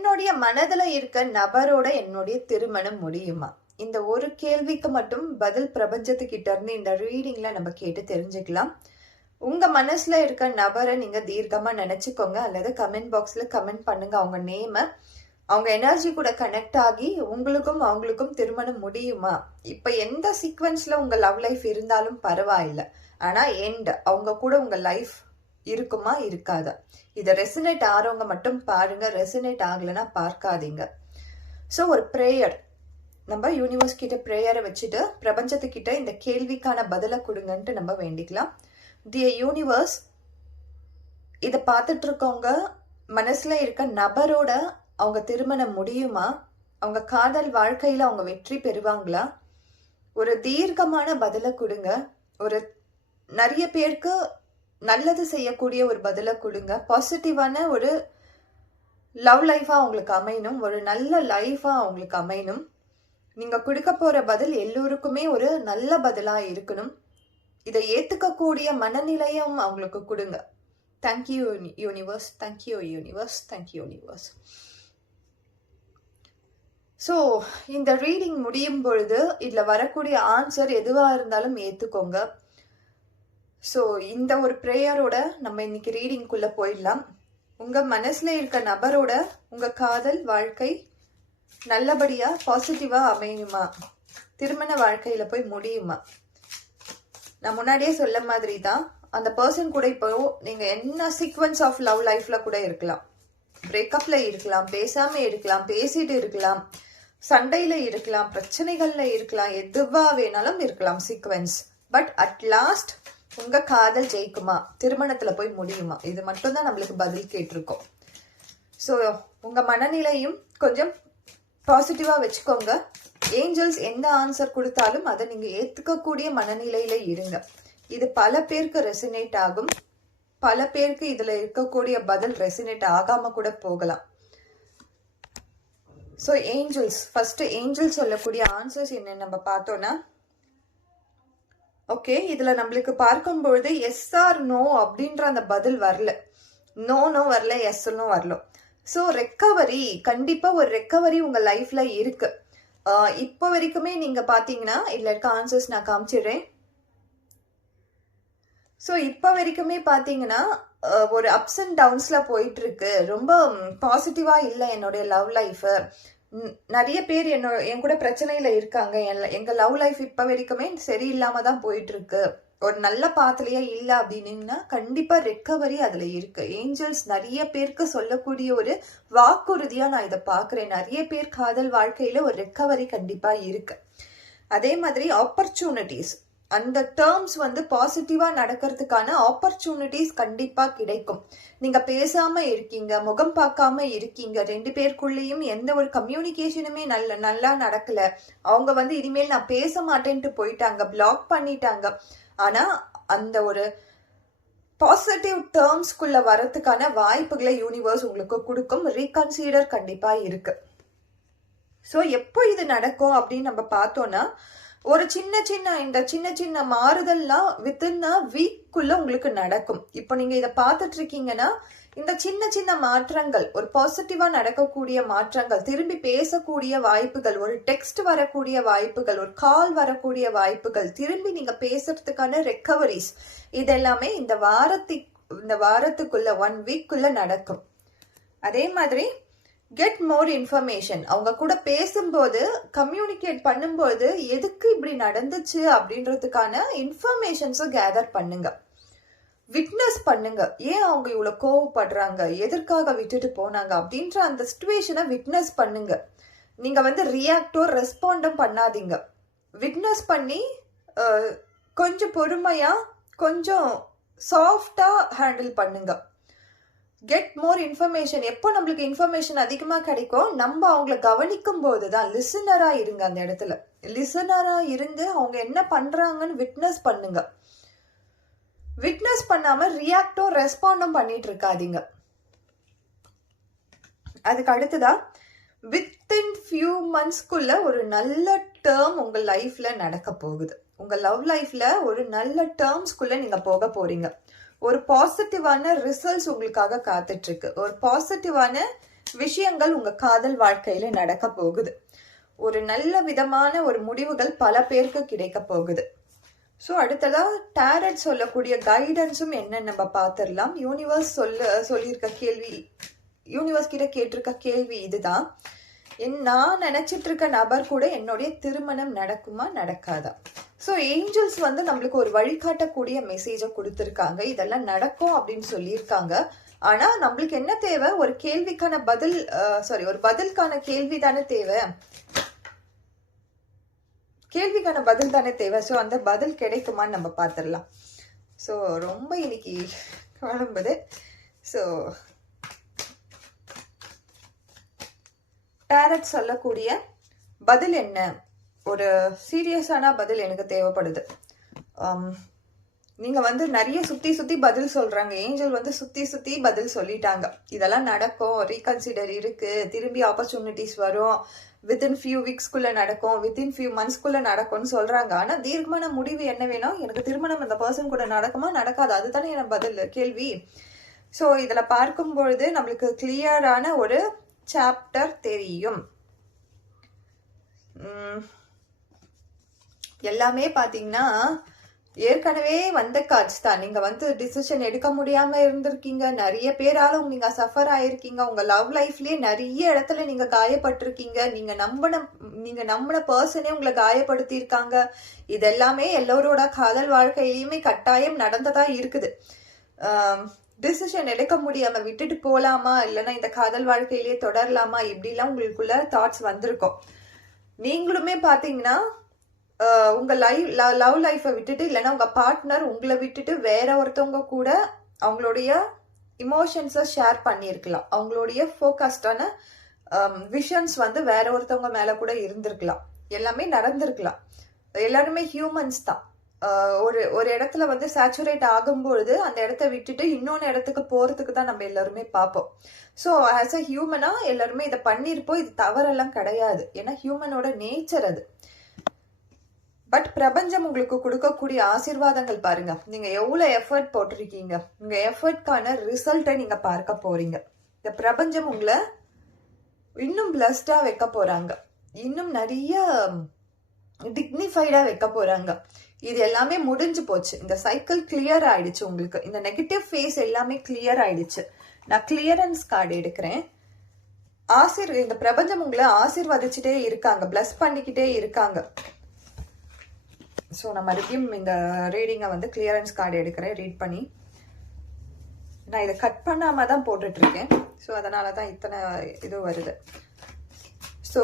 என்னுடைய மனதுல இருக்க நபரோட என்னுடைய திருமணம் முடியுமா? இந்த ஒரு கேள்விக்கு மட்டும் பதில் பிரபஞ்சத்துக்கிட்ட இருந்து இந்த ரீடிங்ல நம்ம கேட்டு தெரிஞ்சுக்கலாம். உங்க மனசுல இருக்க நபரை நீங்க தீர்க்கமா நினைச்சுக்கோங்க. அல்லது கமெண்ட் பாக்ஸ்ல கமெண்ட் பண்ணுங்க அவங்க நேம அவங்க எனர்ஜி கூட கனெக்ட் ஆகி உங்களுக்கும் அவங்களுக்கும் திருமணம் முடியுமா? இப்ப எந்த சீக்வன்ஸ்ல உங்க லவ் லைஃப் இருந்தாலும் பரவாயில்ல. ஆனா எண்ட் அவங்க கூட உங்க லைஃப் இருக்குமா? இருக்காதா. இதை ரெசினேட் ஆறவங்க மட்டும் பாருங்க. ரெசினேட் ஆகலைன்னா பார்க்காதீங்க. ஸோ ஒரு ப்ரேயர் நம்ம யூனிவர்ஸ் கிட்ட ப்ரேயரை வச்சுட்டு பிரபஞ்சத்துக்கிட்ட இந்த கேள்விக்கான பதிலை கொடுங்கன்ட்டு நம்ம வேண்டிக்கலாம். தி யூனிவர்ஸ் இதை பார்த்துட்டு இருக்கவங்க மனசுல இருக்க நபரோட அவங்க திருமணம் முடியுமா? அவங்க காதல் வாழ்க்கையில அவங்க வெற்றி பெறுவாங்களா? ஒரு தீர்க்கமான பதிலை கொடுங்க. ஒரு நிறைய பேருக்கு நல்லது செய்யக்கூடிய ஒரு பதிலை கொடுங்க. பாசிட்டிவான ஒரு லவ் லைஃபாக அவங்களுக்கு அமையணும். ஒரு நல்ல லைஃபாக அவங்களுக்கு அமையணும். நீங்கள் கொடுக்க போகிற பதில் எல்லோருக்குமே ஒரு நல்ல பதிலாக இருக்கணும். இதை ஏற்றுக்கக்கூடிய மனநிலையும் அவங்களுக்கு கொடுங்க. Thank you universe thank you universe thank you universe so இந்த ரீடிங் முடியும் பொழுது இதில் வரக்கூடிய ஆன்சர் எதுவாக இருந்தாலும் ஏற்றுக்கோங்க ஸோ இந்த ஒரு ப்ரேயரோட நம்ம இன்னைக்கு ரீடிங்குள்ளே போயிடலாம். உங்கள் மனசில் இருக்க நபரோட உங்கள் காதல் வாழ்க்கை நல்லபடியாக பாசிட்டிவாக அமையுமா? திருமண வாழ்க்கையில் போய் முடியுமா? நான் முன்னாடியே சொல்ல மாதிரி தான் அந்த பர்சன் கூட இப்போ நீங்கள் என்ன சீக்வன்ஸ் ஆஃப் லவ் லைஃப்பில் கூட இருக்கலாம். பிரேக்கப்பில் இருக்கலாம் பேசாமல் இருக்கலாம் பேசிட்டு இருக்கலாம் சண்டையில் இருக்கலாம் பிரச்சனைகளில் இருக்கலாம் எதுவாக வேணாலும் இருக்கலாம் சீக்வன்ஸ் பட் அட் லாஸ்ட் உங்க காதல் ஜெயிக்குமா? திருமணத்துல போய் முடியுமா? இது மட்டும்தான் நம்மளுக்கு பதில் கேட்டிருக்கோம். ஸோ உங்க மனநிலையும் கொஞ்சம் பாசிட்டிவா வச்சுக்கோங்க. ஏஞ்சல்ஸ் எந்த ஆன்சர் கொடுத்தாலும் அதை நீங்க ஏத்துக்கக்கூடிய மனநிலையில இருங்க. இது பல பேருக்கு ரெசினேட் ஆகும். பல பேருக்கு இதுல இருக்கக்கூடிய பதில் ரெசினேட் ஆகாம கூட போகலாம். ஸோ ஏஞ்சல்ஸ் ஃபர்ஸ்ட் ஏஞ்சல் சொல்லக்கூடிய ஆன்சர்ஸ் என்ன நம்ம பார்த்தோம்னா ஓகே இதில் நம்மளுக்கு பார்க்கும் பொழுது எஸ் ஆர் நோ அப்படின்ற அந்த பதில் வரல. நோ நோ வரல எஸ்னோ வரல. ஸோ ரெக்கவரி கண்டிப்பாக ஒரு ரெக்கவரி உங்கள் லைஃப்பில் இருக்குது இப்போ வரைக்குமே நீங்கள் பார்த்தீங்கன்னா இதில் இருக்க ஆன்சர்ஸ் நான் காமிச்சிடுறேன். ஸோ இப்போ வரைக்குமே பார்த்தீங்கன்னா ஒரு அப்ஸ் அண்ட் டவுன்ஸில் போயிட்டுருக்கு ரொம்ப பாசிட்டிவாக இல்லை என்னுடைய லவ் லைஃபு நிறைய பேர் என்னோட என் கூட பிரச்சனையில் இருக்காங்க. என் எங்கள் லவ் லைஃப் இப்போ வரைக்குமே சரியில்லாம தான் போயிட்டு இருக்கு ஒரு நல்ல பாத்துலயே இல்லை அப்படின்னீங்கன்னா கண்டிப்பாக ரெக்கவரி அதில் இருக்கு. ஏஞ்சல்ஸ் நிறைய பேருக்கு சொல்லக்கூடிய ஒரு வாக்குறுதியாக நான் இதை பார்க்குறேன். நிறைய பேர் காதல் வாழ்க்கையில் ஒரு ரெக்கவரி கண்டிப்பாக இருக்கு. அதே மாதிரி ஆப்பர்ச்சுனிட்டிஸ் அந்த டேர்ம்ஸ் வந்து பாசிட்டிவா நடக்கிறதுக்கான ஆப்பர்ச்சுனிட்டிஸ் கண்டிப்பா கிடைக்கும். நீங்க பேசாம இருக்கீங்க முகம் பார்க்காம இருக்கீங்க ரெண்டு பேருக்குள்ளேயும் எந்த ஒரு கம்யூனிகேஷனுமே நல்ல நல்லா நடக்கல. அவங்க வந்து இனிமேல் நான் பேச மாட்டேன்ட்டு போயிட்டாங்க பிளாக் பண்ணிட்டாங்க. ஆனா அந்த ஒரு பாசிட்டிவ் டேர்ம்ஸ்குள்ள வரத்துக்கான வாய்ப்புகளை யூனிவர்ஸ் உங்களுக்கு கொடுக்கும். ரீகன்சிடர் கண்டிப்பா இருக்கு. ஸோ எப்போ இது நடக்கும் அப்படின்னு நம்ம பார்த்தோம்னா ஒரு சின்ன சின்ன இந்த சின்ன சின்ன மாறுதல்லாம் வித்தின் அ வீக்குள்ள உங்களுக்கு நடக்கும். இப்போ நீங்க இதை பார்த்துட்டு இருக்கீங்கன்னா இந்த சின்ன சின்ன மாற்றங்கள் ஒரு பாசிட்டிவா நடக்கக்கூடிய மாற்றங்கள் திரும்பி பேசக்கூடிய வாய்ப்புகள் ஒரு டெக்ஸ்ட் வரக்கூடிய வாய்ப்புகள் ஒரு கால் வரக்கூடிய வாய்ப்புகள் திரும்பி நீங்க பேசுறதுக்கான ரெக்கவரிஸ் இதெல்லாமே இந்த வாரத்தி இந்த வாரத்துக்குள்ள ஒன் வீக்குள்ள நடக்கும். அதே மாதிரி கெட் மோர் இன்ஃபர்மேஷன் அவங்க கூட பேசும்போது கம்யூனிகேட் பண்ணும்போது எதுக்கு இப்படி நடந்துச்சு அப்படின்றதுக்கான இன்ஃபர்மேஷன்ஸும் கேதர் பண்ணுங்க. விட்னஸ் பண்ணுங்க. ஏன் அவங்க இவ்வளோ கோவப்படுறாங்க? எதற்காக விட்டுட்டு போனாங்க? அப்படின்ற அந்த சுச்சுவேஷனை விட்னஸ் பண்ணுங்க. நீங்கள் வந்து ரியாக்டோ ரெஸ்பாண்டும் பண்ணாதீங்க. விட்னஸ் பண்ணி கொஞ்சம் பொறுமையாக கொஞ்சம் சாஃப்டாக ஹேண்டில் பண்ணுங்கள் கெட் மோர் இன்ஃபர்மேஷன் எப்போ நம்மளுக்கு இன்ஃபர்மேஷன் அதிகமாக கிடைக்கும்? நம்ம அவங்கள கவனிக்கும் போது தான் லிசனராக இருங்க அந்த இடத்துல. லிசனராக இருந்து அவங்க என்ன பண்ணுறாங்கன்னு விட்னஸ் பண்ணுங்க. விட்னஸ் பண்ணாமல் ரியாக்டும் ரெஸ்பாண்டும் பண்ணிட்டு இருக்காதீங்க. அதுக்கு அடுத்ததா வித்தின் ஃபியூ மந்த்ஸ்க்குள்ள ஒரு நல்ல டேர்ம் உங்கள் லைஃப்ல நடக்க போகுது. உங்கள் லவ் லைஃப்ல ஒரு நல்ல டேர்ம்ஸ்க்குள்ள நீங்கள் போக போறீங்க. ஒரு பாசிட்டிவான ரிசல்ட்ஸ் உங்களுக்காக காத்துட்டு இருக்கு ஒரு பாசிட்டிவான விஷயங்கள் உங்க காதல் வாழ்க்கையில நடக்க போகுது. ஒரு நல்ல விதமான ஒரு முடிவுகள் பல பேருக்கு கிடைக்க போகுது. ஸோ அடுத்ததா டேரட் சொல்லக்கூடிய கைடன்ஸும் என்ன நம்ம பார்த்துடலாம் யூனிவர்ஸ் சொல்ல சொல்லியிருக்க கேள்வி யூனிவர்ஸ் கிட்ட கேட்டிருக்க கேள்வி இதுதான். என் நான் நினைச்சிட்டு இருக்க நபர் கூட என்னுடைய திருமணம் நடக்குமா நடக்காதா? ஸோ ஏஞ்சல்ஸ் வந்து நம்மளுக்கு ஒரு வழிகாட்டக்கூடிய மெசேஜை கொடுத்துருக்காங்க. இதெல்லாம் நடக்கும் அப்படின்னு சொல்லியிருக்காங்க. ஆனால் நம்மளுக்கு என்ன தேவை? ஒரு கேள்விக்கான பதில் சாரி ஒரு பதிலுக்கான கேள்வி தானே தேவை. கேள்விக்கான பதில் தானே தேவை. ஸோ அந்த பதில் கிடைக்குமான்னு நம்ம பார்த்துடலாம். ஸோ ரொம்ப இன்னைக்கு குழம்புது ஸோ டேரட் சொல்லக்கூடிய பதில் என்ன? ஒரு சீரியஸான பதில் எனக்கு தேவைப்படுது. நீங்கள் வந்து நிறைய சுற்றி சுற்றி பதில் சொல்கிறாங்க ஏஞ்சல் வந்து சுற்றி சுற்றி பதில் சொல்லிட்டாங்க. இதெல்லாம் நடக்கும். ரீகன்சிடர் இருக்குது திரும்பி ஆப்பர்ச்சுனிட்டிஸ் வரும். வித்தின் ஃபியூ வீக்ஸ்க்குள்ள நடக்கும். வித்தின் ஃபியூ மந்த்ஸ்க்குள்ளே நடக்கும்னு சொல்கிறாங்க ஆனால் தீர்க்கமான முடிவு என்ன வேணும் எனக்கு திருமணம் அந்த பர்சன் கூட நடக்குமா நடக்காது? அதுதானே எனக்கு பதில் கேள்வி. ஸோ இதில் பார்க்கும் பொழுது நம்மளுக்கு கிளியரான ஒரு சாப்டர் தெரியும். எல்லாமே பார்த்தீங்கன்னா ஏற்கனவே வந்த கார்ட்ஸ் தான். நீங்கள் வந்து டிசிஷன் எடுக்க முடியாமல் இருந்திருக்கீங்க. நிறைய பேரால நீங்கள் சஃபர் ஆயிருக்கீங்க. உங்கள் லவ் லைஃப்லயே நிறைய இடத்துல நீங்கள் காயப்பட்டிருக்கீங்க. நீங்கள் நம்பின நீங்கள் நம்பின பர்சனே உங்களை காயப்படுத்தியிருக்காங்க. இதெல்லாமே எல்லோரோட காதல் வாழ்க்கையிலையுமே கட்டாயம் நடந்ததா இருக்குது. டிசிஷன் எடுக்க முடியாம விட்டுட்டு போகலாமா இல்லைன்னா இந்த காதல் வாழ்க்கையிலேயே தொடரலாமா? இப்படிலாம் உங்களுக்குள்ள தாட்ஸ் வந்திருக்கும். நீங்களுமே பார்த்தீங்கன்னா உங்க லைஃப் லவ் லைஃப்பை விட்டுட்டு இல்லைன்னா உங்க பார்ட்னர் உங்களை விட்டுட்டு வேற ஒருத்தவங்க கூட அவங்களுடைய இமோஷன்ஸை ஷேர் பண்ணியிருக்கலாம். அவங்களுடைய ஃபோக்கஸ்டான விஷன்ஸ் வந்து வேற ஒருத்தவங்க மேல கூட இருந்திருக்கலாம். எல்லாமே நடந்திருக்கலாம். எல்லாருமே ஹியூமன்ஸ் தான். ஒரு ஒரு இடத்துல வந்து சேச்சுரேட் ஆகும்பொழுது அந்த இடத்த விட்டுட்டு இன்னொன்று இடத்துக்கு போகிறதுக்கு தான் நம்ம எல்லாருமே பார்ப்போம். ஸோ ஆஸ் அ ஹியூமனாக எல்லாருமே இதை பண்ணியிருப்போம். இது தவறெல்லாம் கிடையாது. ஏன்னா ஹியூமனோட நேச்சர் அது. பட் பிரபஞ்சம் உங்களுக்கு கொடுக்கக்கூடிய ஆசீர்வாதங்கள் பாருங்க. நீங்க எவ்வளவு எஃபர்ட் போட்டிருக்கீங்க. உங்க எஃபர்ட்கான ரிசல்ட்டை நீங்க பார்க்க போறீங்க. இந்த பிரபஞ்சம் உங்களை இன்னும் பிளஸ்டா வைக்க போறாங்க. இன்னும் நிறைய டிக்னிஃபைடா வைக்க போறாங்க. இது எல்லாமே முடிஞ்சு போச்சு. இந்த சைக்கிள் கிளியர் ஆயிடுச்சு உங்களுக்கு. இந்த நெகட்டிவ் ஃபேஸ் எல்லாமே கிளியர் ஆயிடுச்சு. நான் கிளியரன்ஸ் கார்டு எடுக்கிறேன். ஆசீர் இந்த பிரபஞ்சம் உங்களை ஆசீர்வதிச்சுட்டே இருக்காங்க. பிளஸ் பண்ணிக்கிட்டே இருக்காங்க. ஸோ நான் மறுபடியும் இந்த ரீடிங்கை வந்து கிளியரன்ஸ் கார்டு எடுக்கிறேன். ரீட் பண்ணி. நான் இதை கட் பண்ணாமல் தான் போட்டுட்ருக்கேன். ஸோ அதனால தான் இத்தனை இது வருது. ஸோ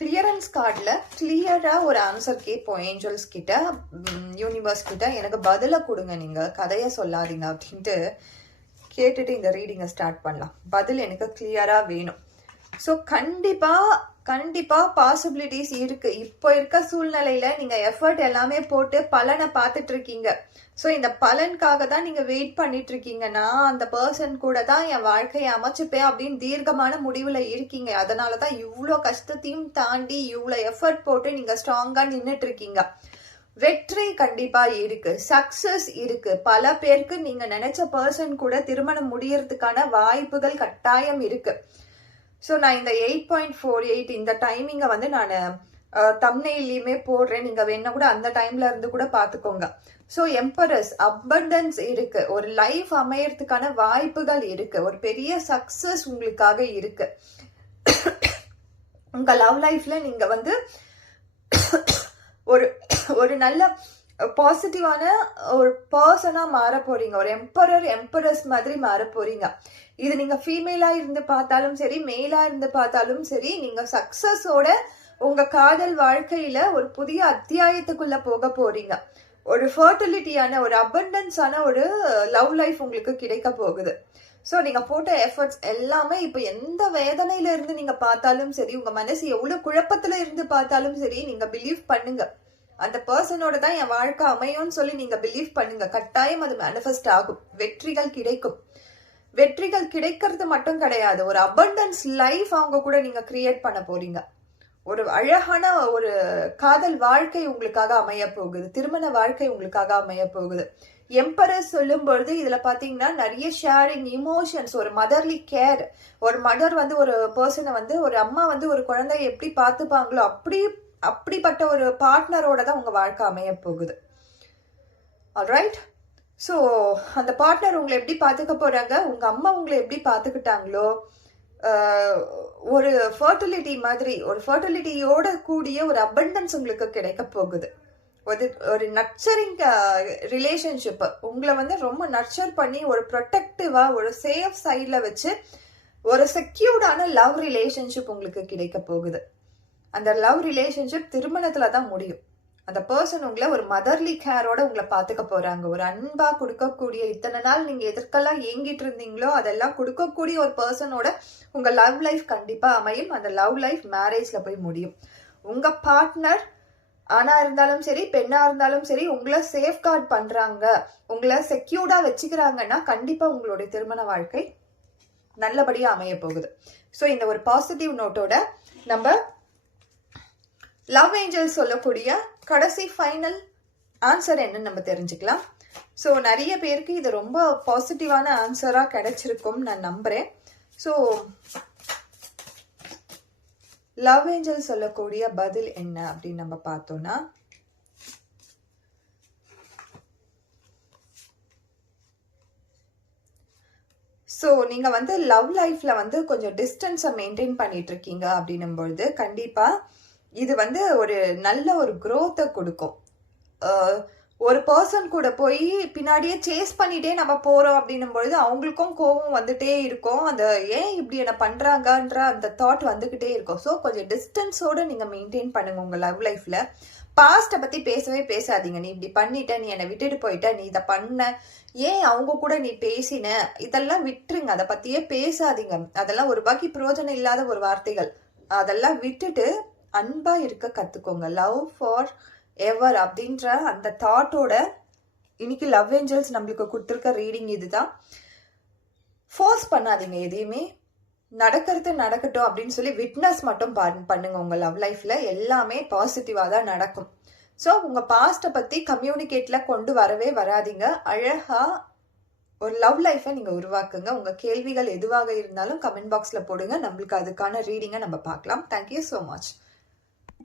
கிளியரன்ஸ் கார்டில் கிளியராக ஒரு ஆன்சர் கேட்போம் ஏஞ்சல்ஸ் கிட்ட. யூனிவர்ஸ் கிட்ட. எனக்கு பதிலை கொடுங்க நீங்கள் கதையை சொல்லாதீங்க அப்படின்ட்டு கேட்டுட்டு இந்த ரீடிங்கை ஸ்டார்ட் பண்ணலாம். பதில் எனக்கு கிளியராக வேணும். ஸோ கண்டிப்பாக கண்டிப்பாக பாசிபிலிட்டிஸ் இருக்கு. இப்போ இருக்க சூழ்நிலையில நீங்க எஃபர்ட் எல்லாமே போட்டு பலனை பார்த்துட்டு இருக்கீங்க ஸோ இந்த பலனுக்காக தான் நீங்க வெயிட் பண்ணிட்டு இருக்கீங்க நான் அந்த பர்சன் கூட தான் என் வாழ்க்கையை அமைச்சுப்பேன் அப்படின்னு தீர்க்கமான முடிவுல இருக்கீங்க. அதனால தான் இவ்வளோ கஷ்டத்தையும் தாண்டி இவ்வளோ எஃபர்ட் போட்டு நீங்க ஸ்ட்ராங்காக நின்றுட்டு இருக்கீங்க வெற்றி கண்டிப்பா இருக்கு. சக்சஸ் இருக்கு. பல பேருக்கு நீங்க நினைச்ச பர்சன் கூட திருமணம் முடியறதுக்கான வாய்ப்புகள் கட்டாயம் இருக்கு. ஸோ நான் இந்த எயிட் பாயிண்ட் ஃபோர் எயிட் இந்த டைமிங்கை வந்து நான் தம்னையிலையுமே போடுறேன். நீங்கள் வேணா கூட அந்த டைம்ல இருந்து கூட பார்த்துக்கோங்க ஸோ எம்பரஸ் அபண்டன்ஸ் இருக்கு. ஒரு லைஃப் அமையறதுக்கான வாய்ப்புகள் இருக்கு. ஒரு பெரிய சக்சஸ் உங்களுக்காக இருக்கு. உங்கள் லவ் லைஃப்ல நீங்கள் வந்து ஒரு ஒரு நல்ல பாசிட்டிவான ஒரு பர்சனாக மாற போறீங்க ஒரு எம்பரர் எம்பரஸ் மாதிரி மாற போறீங்க இது நீங்க ஃபீமேலா இருந்து பார்த்தாலும் சரி மேலா இருந்து பார்த்தாலும் சரி நீங்க சக்சஸோட உங்க காதல் வாழ்க்கையில ஒரு புதிய அத்தியாயத்துக்குள்ள போக போறீங்க. ஒரு ஃபர்டிலிட்டியான ஒரு அபண்டன்ஸான ஒரு லவ் லைஃப் உங்களுக்கு கிடைக்க போகுது. ஸோ நீங்க போட்ட எஃபர்ட்ஸ் எல்லாமே இப்போ எந்த வேதனையில இருந்து நீங்க பார்த்தாலும் சரி உங்க மனசு எவ்வளவு குழப்பத்துல இருந்து பார்த்தாலும் சரி நீங்க பிலீவ் பண்ணுங்க. அந்த பர்சனோட தான் என் வாழ்க்கை அமையும்னு சொல்லி நீங்க பிலீவ் பண்ணுங்க. கட்டாயம் அது மேனிஃபெஸ்ட் ஆகும். வெற்றிகள் கிடைக்கும். வெற்றிகள் கிடைக்கிறது மட்டும் கிடையாது. ஒரு அபண்டன்ஸ் லைஃப் அவங்க கூட நீங்க கிரியேட் பண்ண போறீங்க. ஒரு அழகான ஒரு காதல் வாழ்க்கை உங்களுக்காக அமைய போகுது. திருமண வாழ்க்கை உங்களுக்காக அமைய போகுது. எம்பரர் சொல்லும் பொழுது இதுல பாத்தீங்கன்னா நிறைய ஷேரிங் இமோஷன்ஸ் ஒரு மதர்லி கேர் ஒரு மதர் வந்து ஒரு பர்சனை வந்து ஒரு அம்மா வந்து ஒரு குழந்தைய எப்படி பார்த்துப்பாங்களோ அப்படி அப்படிப்பட்ட ஒரு பார்ட்னரோட தான் உங்கள் வாழ்க்கை அமைய போகுது. ஆல்ரைட் ஸோ அந்த பார்ட்னர் உங்களை எப்படி பார்த்துக்க போகிறாங்க உங்கள் அம்மா உங்களை எப்படி பார்த்துக்கிட்டாங்களோ ஒரு ஃபர்டிலிட்டி மாதிரி ஒரு ஃபர்டிலிட்டியோட கூடிய ஒரு அபண்டன்ஸ் உங்களுக்கு கிடைக்க போகுது. ஒரு ஒரு நர்ச்சரிங் ரிலேஷன்ஷிப்பு உங்களை வந்து ரொம்ப நர்ச்சர் பண்ணி ஒரு ப்ரொட்டக்டிவாக ஒரு சேஃப் சைடில் வச்சு ஒரு செக்யூர்டான லவ் ரிலேஷன்ஷிப் உங்களுக்கு கிடைக்க போகுது. அந்த லவ் ரிலேஷன்ஷிப் திருமணத்துல தான் முடியும். அந்த பர்சன் உங்களை ஒரு மதர்லி கேரோட உங்களை பாத்துக்க போறாங்க. ஒரு அன்பா கொடுக்கக்கூடிய இத்தனை நாள் நீங்க எதற்கெல்லாம் ஏங்கிட்டு இருந்தீங்களோ அதெல்லாம் கொடுக்கக்கூடிய ஒரு பர்சனோட உங்க லவ் லைஃப் கண்டிப்பா அமையும். அந்த லவ் லைஃப் மேரேஜ்ல போய் முடியும். உங்க பார்ட்னர் ஆணா இருந்தாலும் சரி பெண்ணா இருந்தாலும் சரி உங்களை சேஃப்கார்ட் பண்றாங்க. உங்களை செக்யூர்டா வச்சுக்கிறாங்கன்னா கண்டிப்பா உங்களுடைய திருமண வாழ்க்கை நல்லபடியா அமைய போகுது. ஸோ இந்த ஒரு பாசிட்டிவ் நோட்டோட நம்ம லவ் ஏஞ்சல் சொல்லக்கூடிய கடைசி ஃபைனல் ஆன்சர் என்னன்னு நம்ம தெரிஞ்சுக்கலாம். ஸோ நிறைய பேருக்கு இது ரொம்ப பாசிட்டிவான ஆன்சராக கிடைச்சிருக்கும் நான் நம்புகிறேன் ஸோ லவ் ஏஞ்சல் சொல்லக்கூடிய பதில் என்ன அப்படின்னு நம்ம பார்த்தோம்னா ஸோ நீங்கள் வந்து லவ் லைஃப்பில் வந்து கொஞ்சம் டிஸ்டன்ஸை மெயின்டைன் பண்ணிகிட்ருக்கீங்க இருக்கீங்க அப்படின்னும் பொழுது கண்டிப்பாக இது வந்து ஒரு நல்ல ஒரு குரோத்தை கொடுக்கும். ஒரு பர்சன் கூட போய் பின்னாடியே சேஸ் பண்ணிட்டே நம்ம போறோம் அப்படின்னும் பொழுது அவங்களுக்கும் கோபம் வந்துட்டே இருக்கும். அந்த ஏன் இப்படி என்ன பண்றாங்கன்ற அந்த தாட் வந்துகிட்டே இருக்கும். ஸோ கொஞ்சம் டிஸ்டன்ஸோட நீங்க மெயின்டைன் பண்ணுங்க உங்க லவ் லைஃப்ல பாஸ்ட்டை பத்தி பேசவே பேசாதீங்க. நீ இப்படி பண்ணிட்ட நீ என்னை விட்டுட்டு போயிட்ட நீ இதை பண்ண. ஏன் அவங்க கூட நீ பேசின? இதெல்லாம் விட்டுருங்க. அதை பத்தியே பேசாதீங்க. அதெல்லாம் ஒரு பாக்கி பிரயோஜனம் இல்லாத ஒரு வார்த்தைகள். அதெல்லாம் விட்டுட்டு அன்பா இருக்க கத்துக்கோங்க. லவ் ஃபார் எவர் அப்படின்ற அந்த தாட்டோட இன்னைக்கு லவ் ஏஞ்சல்ஸ் நம்மளுக்கு கொடுத்துருக்க ரீடிங் இதுதான். ஃபோர்ஸ் பண்ணாதீங்க எதையுமே. நடக்கிறது நடக்கட்டும் அப்படின்னு சொல்லி விட்னஸ் மட்டும் பண்ணுங்க உங்க லவ் லைஃப்ல எல்லாமே பாசிட்டிவா தான் நடக்கும். ஸோ உங்க பாஸ்ட்டை பத்தி கம்யூனிகேட்ல கொண்டு வரவே வராதீங்க. அழகா ஒரு லவ் லைஃபை நீங்க உருவாக்குங்க. உங்க கேள்விகள் எதுவாக இருந்தாலும் கமெண்ட் பாக்ஸ்ல போடுங்க. நம்மளுக்கு அதுக்கான ரீடிங்கை நம்ம பார்க்கலாம். Thank you so much